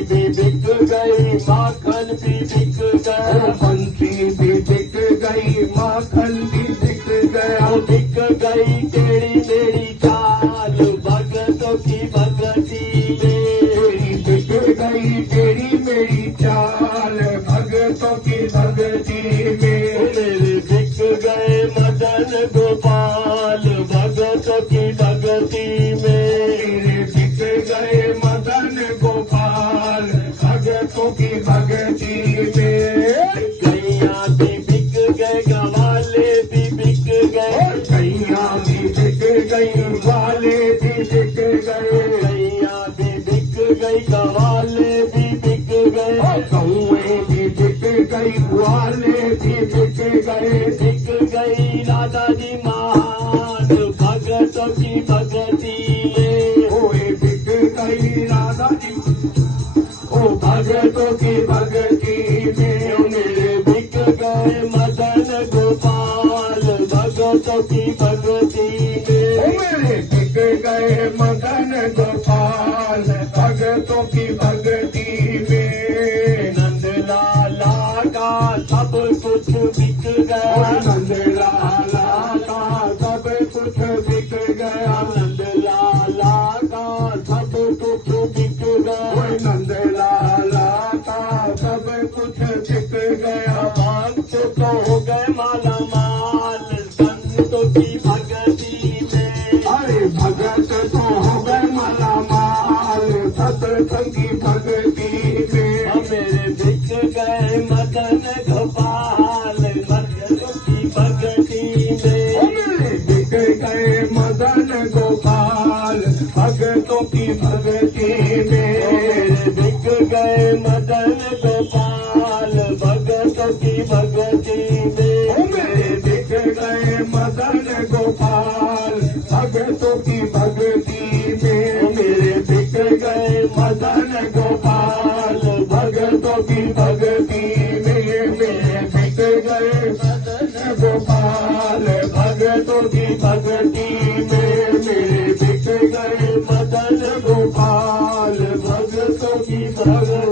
भी बिक गई, माखन भी बिक गया, बंसी भी बिक गई, माखन भी बिक गया। बिक गई टेढ़ी मेरी चाल, भगतों की भगती में। बिक गई तेरी मेरी चाल, भगतों की भगती में। मेरे बिक गए मदन गोपाल, भगतों की भगती में। मेरे बिक गए मदन गोपाल, भगतों की भगती में। गैया भी बिक गए, गवाले भी बिक गए, गैया भी बिक गई, वाले भी बिक गए। गैया भी बिक गई, गवाले भी बिक गए, गौएं भी बिक गई, वाले भी बिक गए। बिक गई दादाजी महान, भगतों की भगती में। ओए बिक गई राधा जी, ओ भगतों की भगती में। मेरे बिक गए मदन गोपाल, भगतों की भगती में। मेरे बिक गए मदन गोपाल, भगतों की भगती में। नंद लाला का सब कुछ बिक गया, नंद लाला का सब कुछ बिक गया। नंद लाला का सब कुछ बिक गया, नंद लाला का सब कुछ बिक गया। भक्त तो हो गए माला माल, संतों की भगती में। अरे भगत तो हो गए माला माल, सत्संग की भगती में। मेरे बिक गए मदन गोपाल, भगतों की भगती में। मेरे बिक गए मदन गोपाल, भगतों की भगती में। मेरे बिक गए मदन गोपाल, भगतों की भगती में। मेरे बिक गए मदन गोपाल, भगतों की भगती में। मेरे बिक गए मदन गोपाल, भगतों की भगती में। मेरे बिक गए मदन गोपाल, भगतों की भगती में। मेरे बिक गए मदन गोपाल, भगतों की भगती